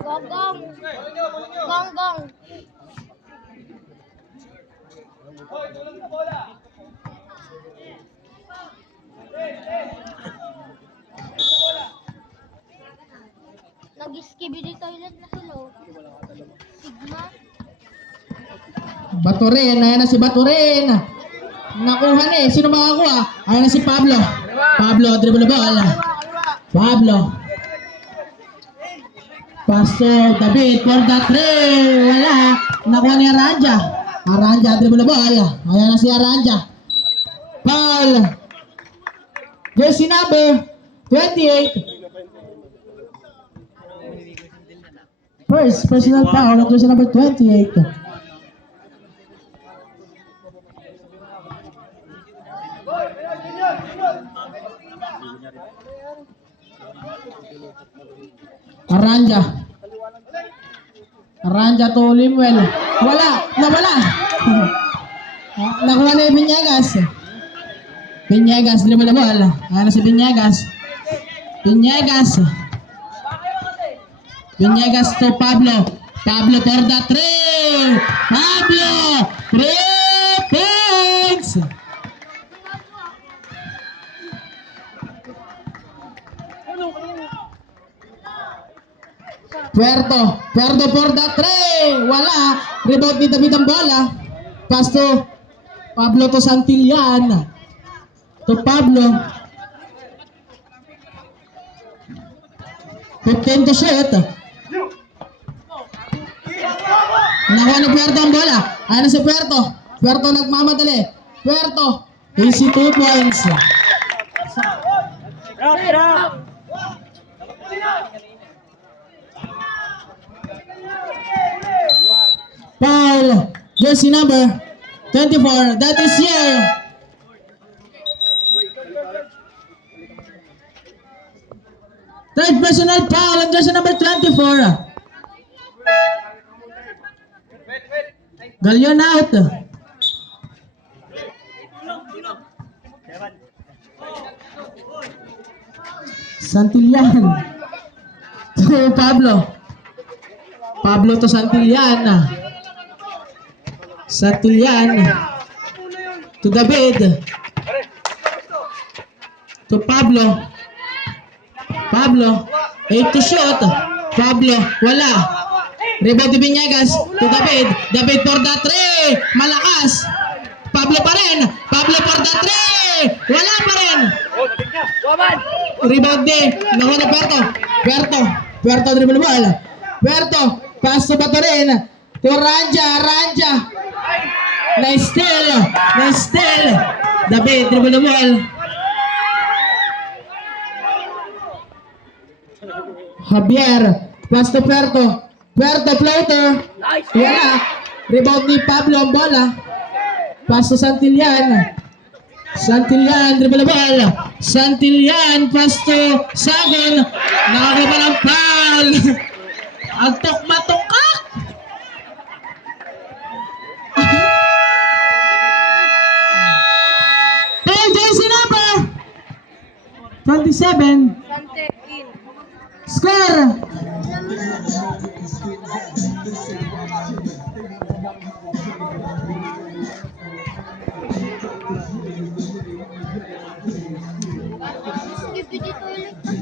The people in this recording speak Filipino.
Gonggong. Gonggong. Nag-skibidi toilet na sila. Sigma. Baturin, ayan na si Baturin. Nakuha na eh. Sino makakuha? Ayan na si Pablo. Pablo, dribble the ball. Pablo. Pass to David for the three. Wala. Nakuha ni Aranja. Aranja, dribble the ball. Ayan na si Aranja. Foul. Jersey number 28. First personal foul of jersey number 28. Aranja. Aranja to Limwell. Wala. Nawala. Nakuha na yung Binyagas. Binyagas, dribble the ball. Ayan na si Binyagas. Binyagas. Binyagas to Pablo. Pablo for the three. Pablo. 3 points. Puerto for the three. Wala. Rebound ni David ang bola. Pass to Pablo to Santillan. To Pablo. 15 to shoot. Nakuha ni Puerto ang bola. Ayan na si Puerto. Puerto nagmamadali. Puerto. Easy 2 points. Foul. Jersey number 24. That is here. Third personal foul on jersey number 24. Galion out. Santillan. To Pablo. Pablo to Santillan. Santillan. To David. To Pablo. Pablo. 8 to shoot. Pablo. Wala. Rebound ni Binyagas. To David. David for the three. Malakas. Pablo pa rin. Pablo for the three. Wala pa rin. Rebound ni. Nakuha na Puerto. Puerto dribble ball. Puerto. Pass to Baturin. To Ranja. Nice steal. David dribble the ball. Javier. Pass to Puerto. Puerto floater. Wala. Rebound ni Pablo ang bola. Pass to Santillan. Dribble the ball. Santillan. Pass to Sagon. Nakakaba ng foul. Ang tukma-tukak. Foul jersey number 27. Score. Skibidi toilet na